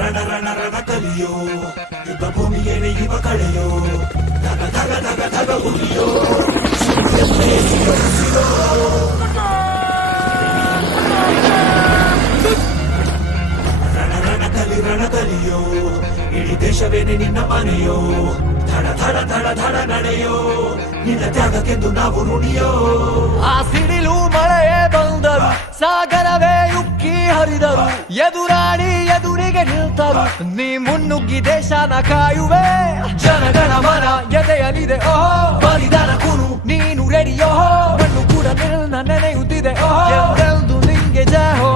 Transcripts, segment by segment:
ರಣ ರಣ ರಣ ಕಲಿಯೋ ಯುದ್ಧ ಭೂಮಿಗೆ ನೆಯ್ಯುವ ಕಳೆಯೋ ಧಗ ಧಗ ಧಗ ಧಗ ಉರಿಯೋ ರಣ ಕಲಿಯೋ ಇಡೀ ದೇಶವೇನೆ ನಿನ್ನ ಮನೆಯೋ ಧಡ ಧಡ ಧಡ ಧಡ ನಡೆಯೋ ನಿನ್ನ ತ್ಯಾಗಕ್ಕೆಂದು ನಾವು ನುಡಿಯೋ. ಆ ಸಿಡಿಲು ಮಳೆಯೇ ಬಂದರು, ಸಾಗರವೇ ಉಕ್ಕಿ ಹರಿದರು, ಎದುರಾಳಿ ಎದುರಿಗೆ ನಿಲ್ತರು, ನೀ ಮುನ್ನುಗ್ಗಿ ದೇಶನ ಕಾಯುವೆ. ಜನಗಣ ಮನ ಎದೆಯಲಿದೆ ಓಹೋ, ಬಲಿದಾನ ಕುನು ನೀನು ರೆಡಿಯೋ, ಮಣ್ಣು ಕೂಡ ನಿನ್ನ ನೆನೆಯುತ್ತಿದೆ ಓಹೋ, ಎಂದೆಂದು ನಿಂಗೆ ಜಯ ಹೋ.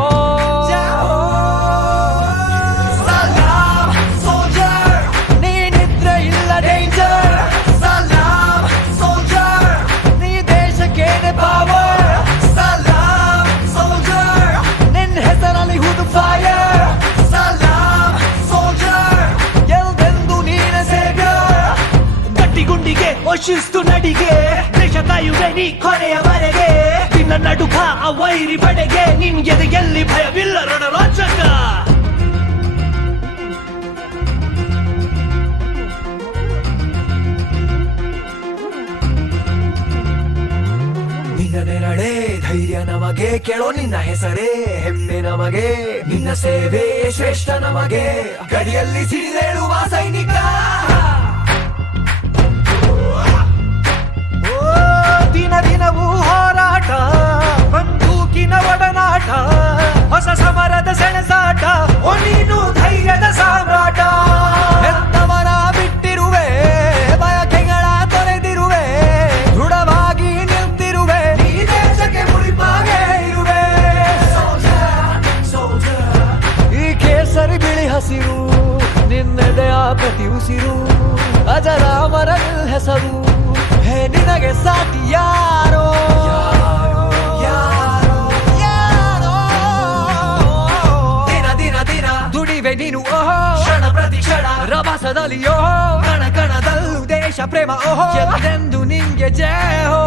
ಶಿಸ್ತು ನಡಿಗೆ ದೇಶ ಕಾಯುವೆ ನೀ ಕೊನೆಯವರೆಗೆ, ನಿನ್ನ ನಡುಕ ಆ ವೈರಿ ಪಡೆಗೆ, ನಿನ್ಗೆದೆ ಎಲ್ಲಿ ಭಯವಿಲ್ಲ ರಣರೋಚಕ. ನಿನ್ನ ನೆರಳೆ ಧೈರ್ಯ ನಮಗೆ, ಕೇಳೋ ನಿನ್ನ ಹೆಸರೇ ಹೆಮ್ಮೆ ನಮಗೆ, ನಿನ್ನ ಸೇವೆ ಶ್ರೇಷ್ಠ ನಮಗೆ, ಗಡಿಯಲ್ಲಿ ಸಿಡಿದೇಳುವ ಸೈನಿಕ. ದಿನ ದಿನವೂ ಹೋರಾಟ, ಬಂದೂಕಿನ ಒಡನಾಟ, ಹೊಸ ಸಮರದ ಸೆಣಸಾಟ, ಓ ನೀನು ಧೈರ್ಯದ ಸಾಮ್ರಾಟ. ಎಂತವರ ಬಿಟ್ಟಿರುವೆ, ಬಯಕೆಗಳ ತೊರೆದಿರುವೆ, ದೃಢವಾಗಿ ನಿಂತಿರುವೆ, ಈ ದೇಶಕ್ಕೆ ಮುಡಿಪಾಗೆ ಇರುವೆ. ಈ ಕೇಸರಿ ಬಿಳಿ ಹಸಿರು ನಿನ್ನೆದೆಯ ಪ್ರತಿ ಉಸಿರು, ಅಜರಾಮರ ಹೆಸರು, ಹೇ ನಿನಗೆ ಸಾಟಿ ಯಾರೋ ಯಾರೋ. ದಿನ ದಿನ ದಿನ ದುಡಿವೆ ನೀನು ಓಹೋ, ಕ್ಷಣ ಪ್ರತಿ ಕ್ಷಣ ರಭಸದಲ್ಲಿ ಓಹೋ, ಕಣ ಕಣದಲ್ಲೂ ದೇಶ ಪ್ರೇಮ ಓಹೋ, ಎಂದೆಂದು ನಿಂಗೆ ಜಯ ಹೋ.